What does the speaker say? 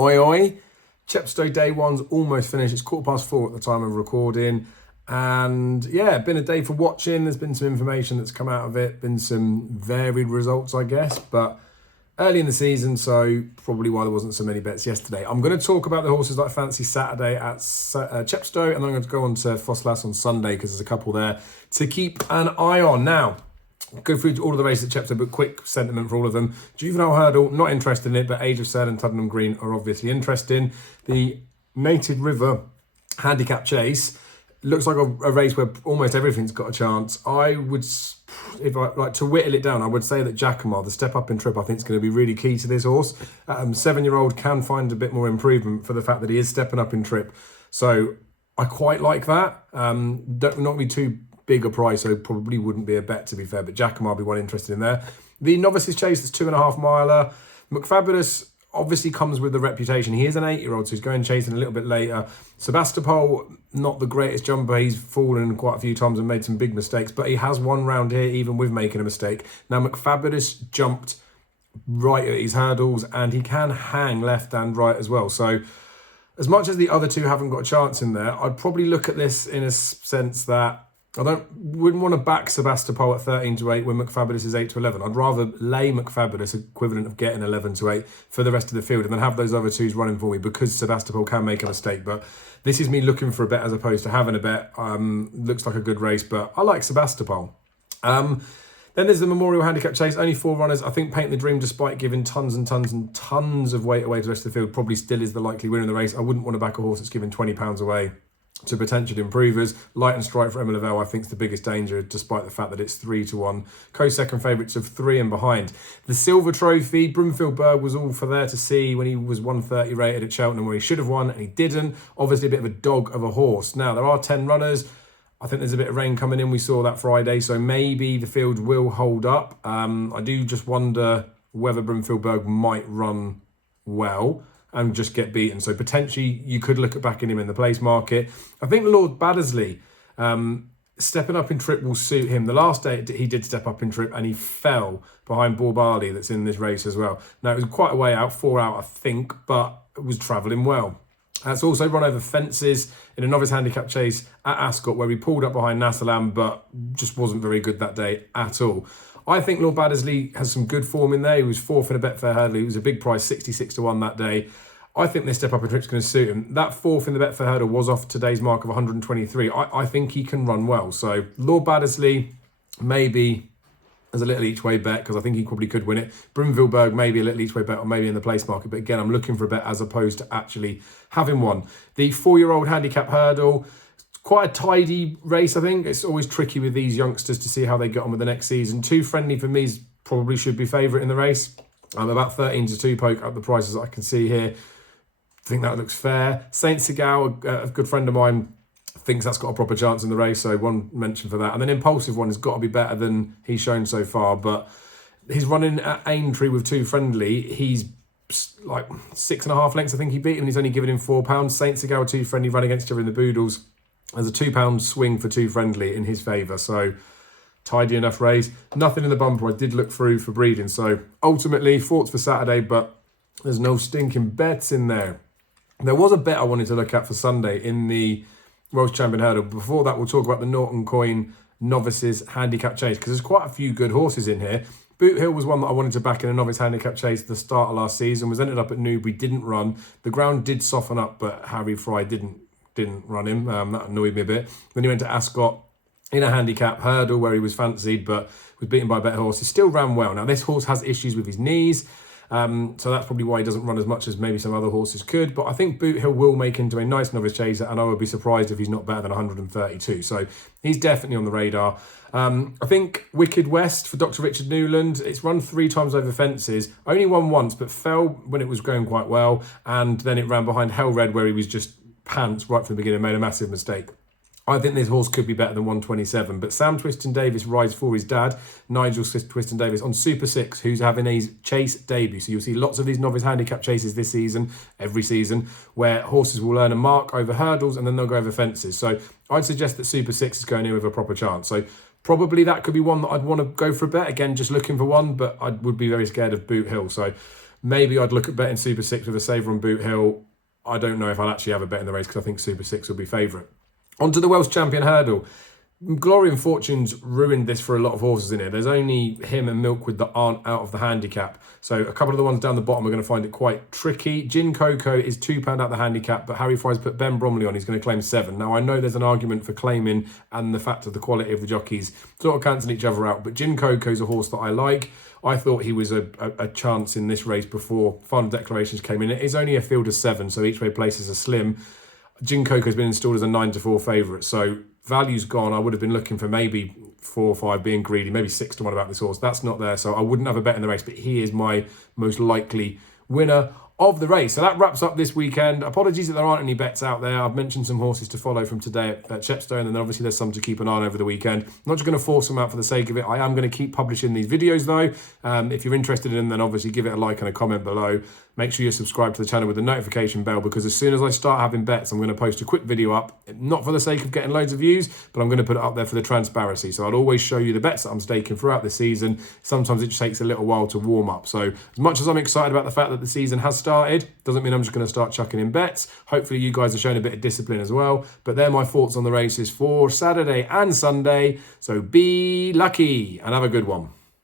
Oi oi. Chepstow day one's almost finished. It's 4:15 at the time of recording. And yeah, been a day for watching. There's been some information that's come out of it. Been some varied results, I guess. But early in the season, so probably why there wasn't so many bets yesterday. I'm going to talk about the horses like Fancy Saturday at Chepstow. And then I'm going to go on to Ffos on Sunday because there's a couple there to keep an eye on. Now, go through all of the races at Chepstow, but quick sentiment for all of them. Juvenile Hurdle, not interested in it, but Age of Sail and Tuddenham Green are obviously interesting. The Mated River Handicap Chase looks like a race where almost everything's got a chance. I would, if I like to whittle it down, I would say that Jacomar, the step up in trip, I think is going to be really key to this horse. 7-year-old can find a bit more improvement for the fact that he is stepping up in trip. So I quite like that. Not be too big a price, so probably wouldn't be a bet to be fair, but Jacomar be one interested in there. The Novices Chase, that's 2.5 miler. McFabulous obviously comes with the reputation. He is an 8-year-old, so he's going chasing a little bit later. Sebastopol, not the greatest jumper. He's fallen quite a few times and made some big mistakes, but he has won round here even with making a mistake. Now McFabulous jumped right at his hurdles and he can hang left and right as well. So as much as the other two haven't got a chance in there, I'd probably look at this in a sense that I wouldn't want to back Sebastopol at 13-8 when McFabulous is 8-11. I'd rather lay McFabulous, equivalent of getting 11-8 for the rest of the field, and then have those other twos running for me because Sebastopol can make a mistake. But this is me looking for a bet as opposed to having a bet. Looks like a good race, but I like Sebastopol. Then there's the Memorial Handicap Chase. Only 4 runners. I think Paint the Dream, despite giving tons and tons and tons of weight away to the rest of the field, probably still is the likely winner in the race. I wouldn't want to back a horse that's giving £20 away to potential improvers. Light and Strike for Emma Lavelle, I think, is the biggest danger, despite the fact that it's 3-1. Co-second favourites of 3 and behind. The Silver Trophy, Broomfield Berg was all for there to see when he was 130 rated at Cheltenham, where he should have won, and he didn't. Obviously, a bit of a dog of a horse. Now, there are 10 runners. I think there's a bit of rain coming in. We saw that Friday, so maybe the field will hold up. I do just wonder whether Broomfield Berg might run well and just get beaten. So potentially you could look at backing him in the place market. I think Lord Baddesley, stepping up in trip will suit him. The last day he did step up in trip and he fell behind Borbarley that's in this race as well. Now it was quite a way out, 4 out I think, but it was travelling well. That's also run over fences in a novice handicap chase at Ascot where he pulled up behind Nassalam but just wasn't very good that day at all. I think Lord Baddesley has some good form in there. He was 4th in a Betfair Hurdle. He was a big price, 66-1 that day. I think this step up in trip's going to suit him. That 4th in the Betfair Hurdle was off today's mark of 123. I think he can run well. So Lord Baddesley, maybe as a little each way bet, because I think he probably could win it. Broomfield Berg, maybe a little each way bet, or maybe in the place market. But again, I'm looking for a bet as opposed to actually having one. The 4-year-old handicap hurdle, quite a tidy race, I think. It's always tricky with these youngsters to see how they get on with the next season. Too Friendly for me probably should be favourite in the race. I'm about 13-2 poke up the prices I can see here. I think that looks fair. Saint Segal, a good friend of mine, thinks that's got a proper chance in the race, so one mention for that. And then Impulsive One has got to be better than he's shown so far, but he's running at Aintree with Too Friendly. He's like 6.5 lengths, I think he beat him, and he's only given him £4. Saint Segal, Too Friendly run against each other in the Boodles. There's a £2 swing for Too Friendly in his favour, so tidy enough race. Nothing in the bumper. I did look through for breeding, so ultimately thoughts for Saturday, but there's no stinking bets in there. There was a bet I wanted to look at for Sunday in the Welsh Champion Hurdle. Before that, we'll talk about the Norton Coin Novices Handicap Chase, because there's quite a few good horses in here. Boot Hill was one that I wanted to back in a novice handicap chase at the start of last season, was ended up at Newbury, didn't run. The ground did soften up, but Harry Fry didn't run him. That annoyed me a bit. Then he went to Ascot in a handicap hurdle where he was fancied, but was beaten by a better horse. He still ran well. Now, this horse has issues with his knees, so that's probably why he doesn't run as much as maybe some other horses could. But I think Boot Hill will make into a nice novice chaser, and I would be surprised if he's not better than 132. So he's definitely on the radar. I think Wicked West for Dr. Richard Newland. It's run 3 times over fences. Only won once, but fell when it was going quite well. And then it ran behind Hell Red, where he was just pants right from the beginning, made a massive mistake. I think this horse could be better than 127, but Sam Twiston-Davis rides for his dad, Nigel Twiston-Davis, on Super 6, who's having a chase debut. So you'll see lots of these novice handicap chases this season, every season, where horses will learn a mark over hurdles and then they'll go over fences. So I'd suggest that Super 6 is going in with a proper chance. So probably that could be one that I'd want to go for a bet. Again, just looking for one, but I would be very scared of Boot Hill. So Maybe I'd look at betting Super 6 with a saver on Boot Hill. I don't know if I'll actually have a bet in the race because I think Super 6 will be favourite. On to the Welsh Champion Hurdle. Glory and Fortune's ruined this for a lot of horses in here. There's only him and Milkwood that aren't out of the handicap. So a couple of the ones down the bottom are going to find it quite tricky. Gin Coco is £2 out the handicap, but Harry Fry's put Ben Bromley on. He's going to claim 7. Now, I know there's an argument for claiming and the fact of the quality of the jockeys sort of cancelling each other out, but Gin Coco's a horse that I like. I thought he was a chance in this race before final declarations came in. It is only a field of 7, so each way places are slim. Gin Coco's been installed as a 9-4 favourite, so value's gone. I would have been looking for maybe 4 or 5 being greedy, maybe 6-1 about this horse. That's not there, so I wouldn't have a bet in the race, but he is my most likely winner of the race. So that wraps up this weekend. Apologies that there aren't any bets out there. I've mentioned some horses to follow from today at Chepstow, and then obviously there's some to keep an eye on over the weekend. I'm not just going to force them out for the sake of it. I am going to keep publishing these videos though. If you're interested in them, then obviously give it a like and a comment below. Make sure you're subscribed to the channel with the notification bell, because as soon as I start having bets, I'm going to post a quick video up, not for the sake of getting loads of views, but I'm going to put it up there for the transparency. So I'll always show you the bets that I'm staking throughout the season. Sometimes it just takes a little while to warm up. So as much as I'm excited about the fact that the season has started, doesn't mean I'm just going to start chucking in bets. Hopefully you guys are showing a bit of discipline as well. But they're my thoughts on the races for Saturday and Sunday. So be lucky and have a good one.